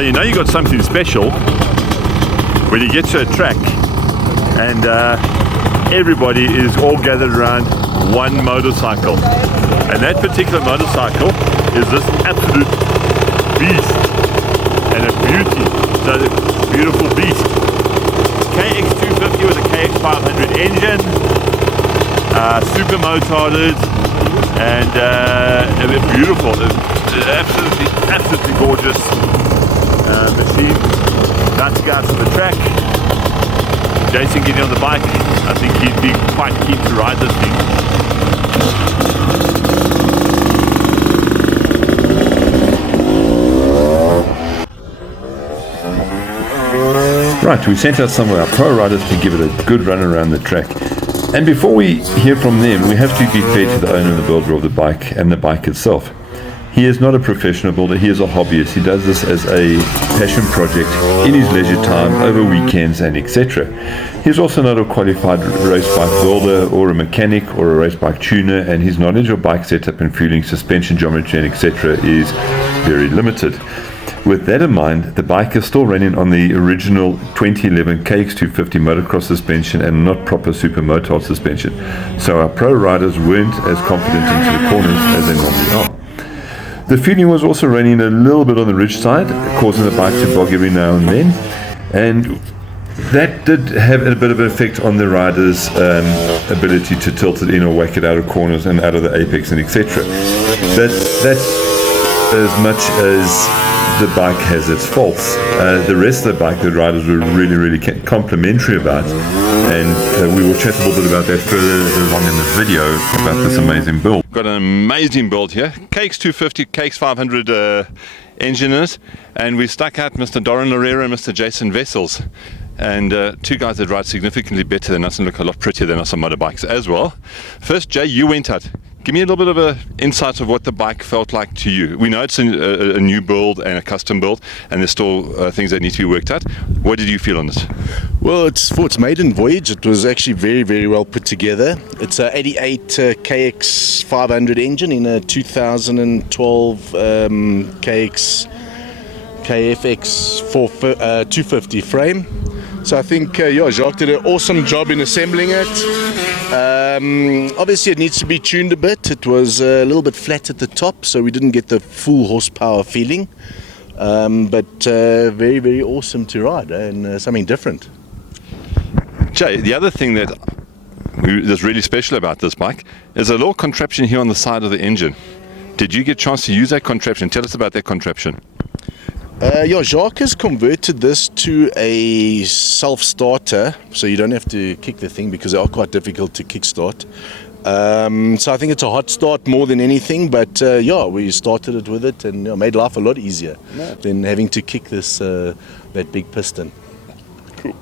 So you know you got something special when you get to a track and everybody is all gathered around one motorcycle, and that particular motorcycle is this absolute beast and a beauty. So a beautiful beast. KX250 with a KX500 engine, supermotarded, and beautiful, absolutely gorgeous machine. About to go out to the track. Jason getting on the bike. I think he'd be quite keen to ride this thing. Right, we sent out some of our pro riders to give it a good run around the track. And before we hear from them, we have to be fair to the owner and the builder of the bike and the bike itself. He is not a professional builder, he is a hobbyist. He does this as a passion project in his leisure time, over weekends and etc. He's also not a qualified race bike builder or a mechanic or a race bike tuner, and his knowledge of bike setup and fueling, suspension geometry and etc. is very limited. With that in mind, the bike is still running on the original 2011 KX250 motocross suspension and not proper supermotard suspension. So our pro riders weren't as confident into the corners as they normally are. The fueling was also running a little bit on the ridge side, causing the bike to bog every now and then. And that did have a bit of an effect on the rider's ability to tilt it in or whack it out of corners and out of the apex and etc. That's as much as the bike has its faults. The rest of the bike, the riders were really complimentary about, and we will chat a little bit about that further along in the video about this amazing build. Got an amazing build here, KX250, KX500 engine in it, and we stuck out Mr. Doran Lorera and Mr. Jason Vessels, and two guys that ride significantly better than us and look a lot prettier than us on motorbikes as well. First, Jay, you went out. Give me a little bit of an insight of what the bike felt like to you. We know it's a new build and a custom build, and there's still things that need to be worked out. What did you feel on this? Well, for its maiden voyage, it was actually very well put together. It's a 88 KX 500 engine in a 2012 KFX 250 frame. So I think Jacques did an awesome job in assembling it. Obviously it needs to be tuned a bit. It was a little bit flat at the top, so we didn't get the full horsepower feeling. But very awesome to ride, and something different. Jay, the other thing that's really special about this bike is a little contraption here on the side of the engine. Did you get a chance to use that contraption? Tell us about that contraption. Jacques has converted this to a self-starter, so you don't have to kick the thing because they are quite difficult to kickstart. So I think it's a hot start more than anything, but we started it with it and made life a lot easier than having to kick this that big piston. Cool.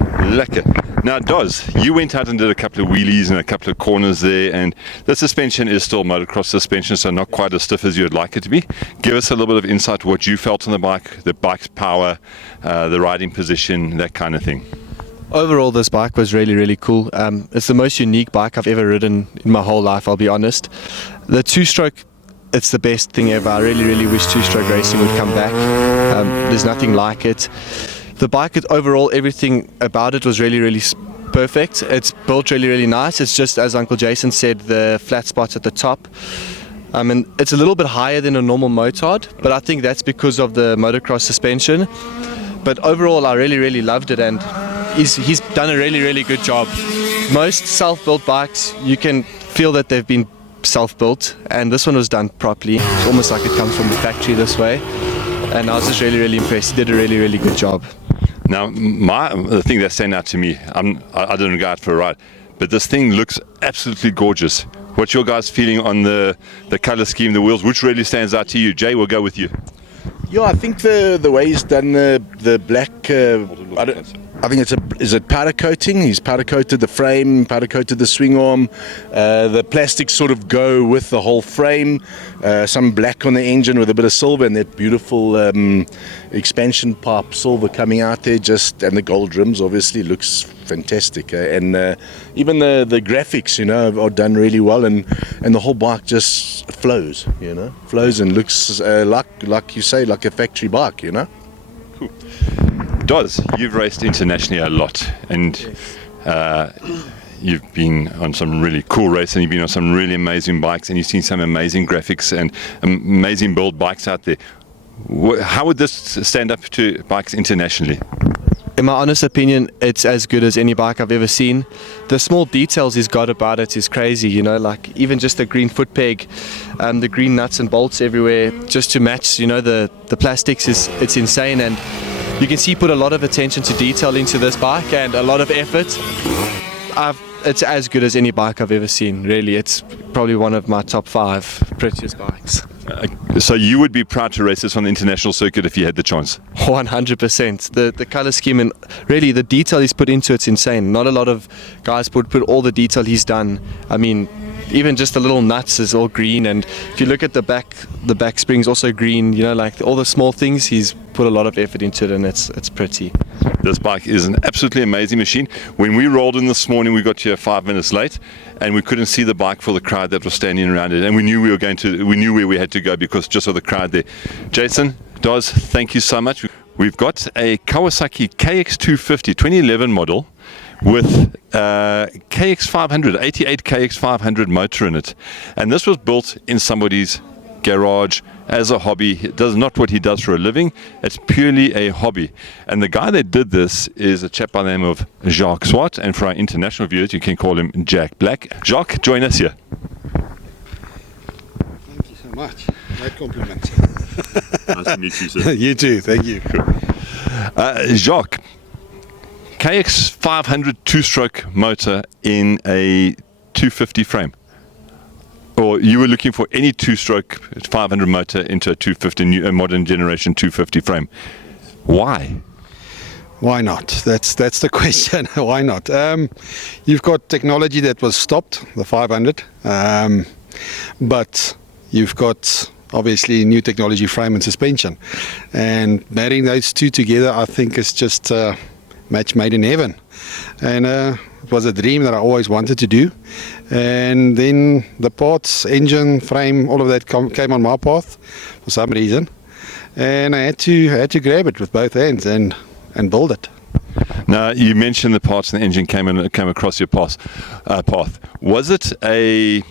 Lekker. Now, Doz, you went out and did a couple of wheelies and a couple of corners there, and the suspension is still motocross suspension, so not quite as stiff as you'd like it to be. Give us a little bit of insight what you felt on the bike's power, the riding position, that kind of thing. Overall, this bike was really cool. It's the most unique bike I've ever ridden in my whole life, I'll be honest. The two-stroke, it's the best thing ever. I really wish two-stroke racing would come back. There's nothing like it. The bike, overall, everything about it was really perfect. It's built really nice. It's just, as Uncle Jason said, the flat spots at the top. And it's a little bit higher than a normal motard, but I think that's because of the motocross suspension. But overall, I really loved it, and he's done a really good job. Most self-built bikes, you can feel that they've been self-built, and this one was done properly. It's almost like it comes from the factory this way, and I was just really impressed. He did a really good job. Now, the thing that stand out to me, I didn't go out for a ride, but this thing looks absolutely gorgeous. What's your guys' feeling on the color scheme, the wheels? Which really stands out to you? Jay, we'll go with you. Yeah, I think the way he's done the black, I think is it powder coating? He's powder coated the frame, powder coated the swing arm. The plastics sort of go with the whole frame. Some black on the engine with a bit of silver, and that beautiful expansion pipe silver coming out there. And the gold rims obviously looks fantastic. And even the graphics, are done really well, and the whole bike just flows, flows and looks like you say, like a factory bike, Doz, you've raced internationally a lot, and you've been on some really cool races, and you've been on some really amazing bikes, and you've seen some amazing graphics and amazing build bikes out there. How would this stand up to bikes internationally? In my honest opinion, it's as good as any bike I've ever seen. The small details he's got about it is crazy, you know, like even just the green foot peg, the green nuts and bolts everywhere, just to match, you know, the plastics, it's insane. And you can see he put a lot of attention to detail into this bike and a lot of effort. It's as good as any bike I've ever seen, really. It's probably one of my top 5 prettiest bikes. So you would be proud to race this on the international circuit if you had the chance? 100%. The color scheme and really the detail he's put into it's insane. Not a lot of guys put all the detail he's done. I mean, even just the little nuts is all green, and if you look at the back spring's also green. You know, like all the small things, he's put a lot of effort into it, and it's pretty. This bike is an absolutely amazing machine. When we rolled in this morning, we got here 5 minutes late, and we couldn't see the bike for the crowd that was standing around it. And we knew we knew where we had to go because just of the crowd there. Jason, Doz, thank you so much. We've got a Kawasaki KX 250 2011 model with KX 500, 88 KX 500 motor in it. And this was built in somebody's garage as a hobby. It does not what he does for a living. It's purely a hobby. And the guy that did this is a chap by the name of Jacques. And for our international viewers, you can call him Jack Black. Jacques, join us here. Thank you so much. Great compliment. Nice to meet you, sir. You too. Thank you. Jacques, KX 500 two-stroke motor in a 250 frame. Or you were looking for any two-stroke 500 motor into a 250 new, modern generation 250 frame. Why? Why not? That's the question. Why not? You've got technology that was stopped, the 500, but you've got obviously new technology, frame and suspension, and marrying those two together, I think is just a match made in heaven. And it was a dream that I always wanted to do. And then the parts, engine, frame, all of that came on my path for some reason, and I had to grab it with both hands and build it. Now, you mentioned the parts and the engine came across your path. Was it a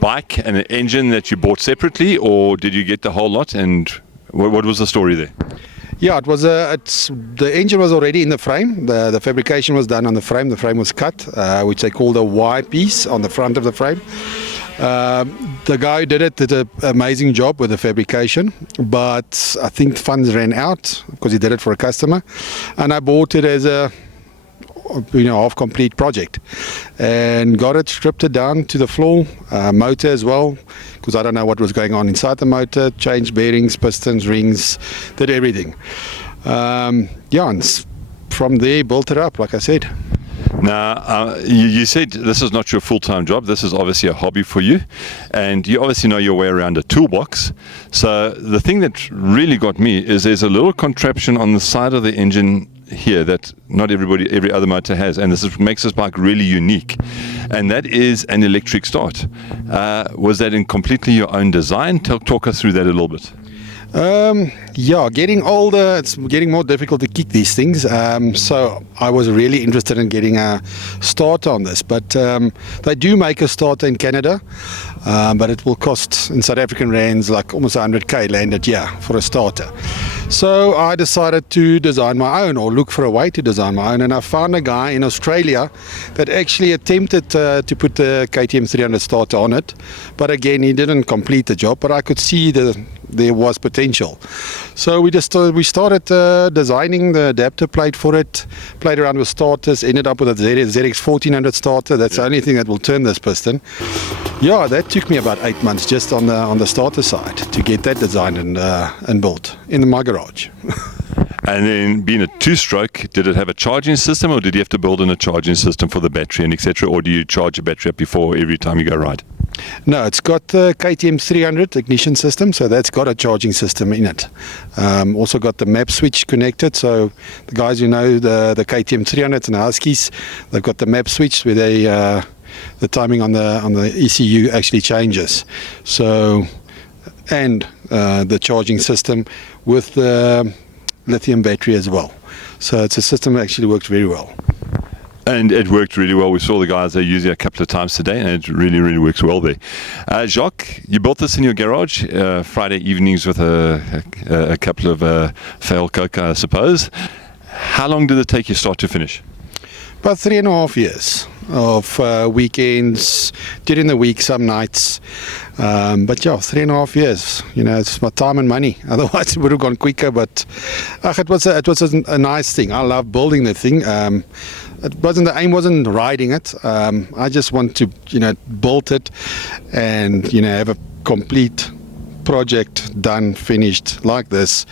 bike and an engine that you bought separately, or did you get the whole lot? And what was the story there? Yeah, it was the engine was already in the frame. The fabrication was done on the frame. The frame was cut, which they call the Y piece on the front of the frame. The guy who did an amazing job with the fabrication, but I think funds ran out because he did it for a customer, and I bought it as a half-complete project, and got it stripped it down to the floor, motor as well, because I don't know what was going on inside the motor. Changed bearings, pistons, rings, did everything. And from there built it up, like I said. Now, you said this is not your full-time job. This is obviously a hobby for you, and you obviously know your way around a toolbox. So the thing that really got me is there's a little contraption on the side of the engine here that not every other motor has, and makes this bike really unique, and that is an electric start. Was that in completely your own design? Talk us through that a little bit. Getting older, it's getting more difficult to kick these things. So I was really interested in getting a starter on this, but they do make a starter in Canada, but it will cost in South African rands like almost 100k landed for a starter. So I decided to design my own, or look for a way to design my own, and I found a guy in Australia that actually attempted to put the KTM 300 starter on it, but again he didn't complete the job, but I could see there was potential. So we started designing the adapter plate for it, played around with starters, ended up with a ZX 1400 starter. That's the only thing that will turn this piston. Yeah, that took me about 8 months just on the starter side to get that designed and built in my garage. And then being a two-stroke, did it have a charging system, or did you have to build in a charging system for the battery and etc., or do you charge your battery up before every time you go ride? No, it's got the KTM 300 ignition system, so that's got a charging system in it. Also got the map switch connected, so the guys who know the KTM 300s and Huskies, they've got the map switch where the timing on the ECU actually changes. So, and the charging system with the lithium battery as well. So it's a system that actually works very well. And it worked really well. We saw the guys there using it a couple of times today, and it really, really works well there. Jacques, you built this in your garage Friday evenings with a couple of failed coca, I suppose. How long did it take you start to finish? About 3.5 years of weekends, during the week, some nights. But yeah, 3.5 years. You know, it's my time and money. Otherwise, it would have gone quicker. But it was a nice thing. I love building the thing. The aim wasn't riding it. I just want to, build it, and have a complete project done, finished like this.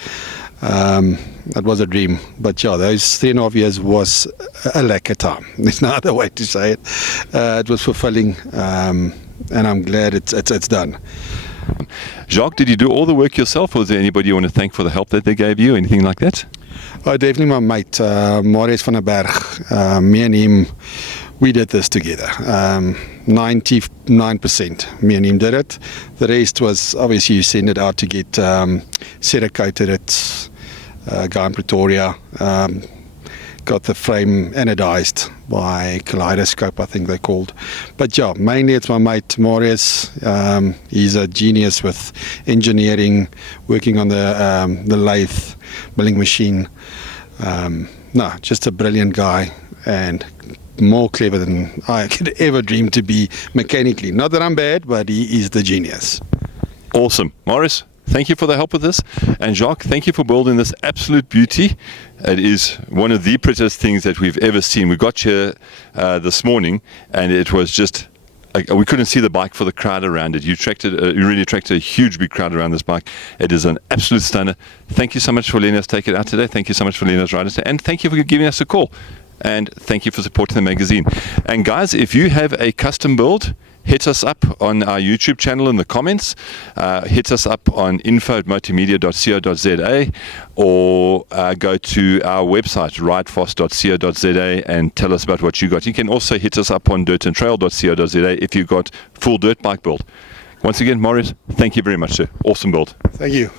That was a dream. But yeah, those 3.5 years was a lacquer time. There's no other way to say it. It was fulfilling, and I'm glad it's done. Jacques, did you do all the work yourself, or is there anybody you want to thank for the help that they gave you, anything like that? Oh, definitely my mate, Marius van der Berg. Me and him, we did this together. 99% me and him did it. The rest was, obviously, you send it out to get Cerakoted. It's a guy in Pretoria. Got the frame anodized by Kaleidoscope, I think they're called. But yeah, mainly it's my mate Marius. He's a genius with engineering, working on the lathe milling machine. No, just a brilliant guy, and more clever than I could ever dream to be mechanically. Not that I'm bad, but he is the genius. Awesome. Morris, thank you for the help with this. And Jacques, thank you for building this absolute beauty. It is one of the prettiest things that we've ever seen. We got here this morning, and it was just, we couldn't see the bike for the crowd around it. You really attracted a huge big crowd around this bike. It is an absolute stunner. Thank you so much for letting us take it out today. Thank you so much for letting us ride it today. And thank you for giving us a call. And thank you for supporting the magazine. And guys, if you have a custom build, hit us up on our YouTube channel in the comments. Hit us up on info@multimedia.co.za, or go to our website, ridefast.co.za, and tell us about what you got. You can also hit us up on dirtandtrail.co.za if you've got full dirt bike build. Once again, Marius, thank you very much, sir. Awesome build. Thank you.